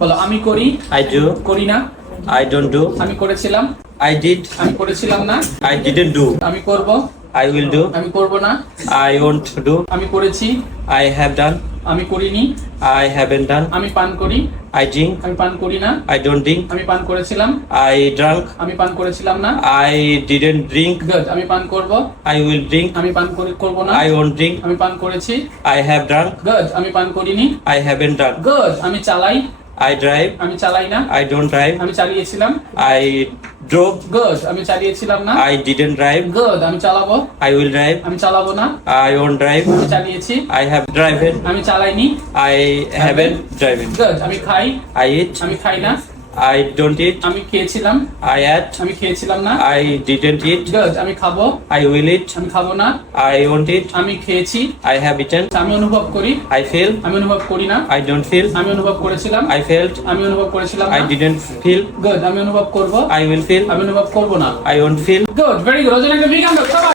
বলো আমি করি, I do. করি না, I don't do. আমি করেছিলাম, I did. আমি করেছিলাম না, I didn't do. আমি করব, I will do. আমি করব না, I won't do. আমি করেছি, I have done. আমি করিনি, I haven't done. আমি পান করি, I drink. আমি পান করি না, I don't drink. আমি পান করেছিলাম, I drank. আমি পান করেছিলাম না, I didn't drink. গুড, আমি পান করব, I will drink. আমি পান করব না, I won't drink. আমি পান করেছি, I have drunk. গুড, আমি পান করিনি, I haven't done. গুড, আমি চালাই, I drive. আমি চালাই না, I don't drive. আমি চালিয়েছিলাম, I drove. গুড, আমি চালিয়েছিলাম না, I didn't drive. গুড, আমি চালাবো, I will drive. আমি চালাবো না, I won't drive. আমি চালিয়েছি, I have driven. আমি চালাইনি, I haven't driven. গুড, আমি খাই, I eat. আমি খাই না, I don't eat. আমি খেয়েছিলাম, I ate. আমি খেয়েছিলাম না, I didn't eat. গুড, আমি খাবো, I will eat. আমি খাবো না, I won't eat. আমি খেয়েছি, I have eaten. আমি অনুভব করি, I feel. আমি অনুভব করি না, I don't feel. আমি অনুভব করেছিলাম, I felt. আমি অনুভব করেছিলাম I না, didn't feel. গুড, আমি অনুভব করব, I will feel. আমি অনুভব করব না, I won't feel. Good, very good, ওজন একটা বিগ হান্ড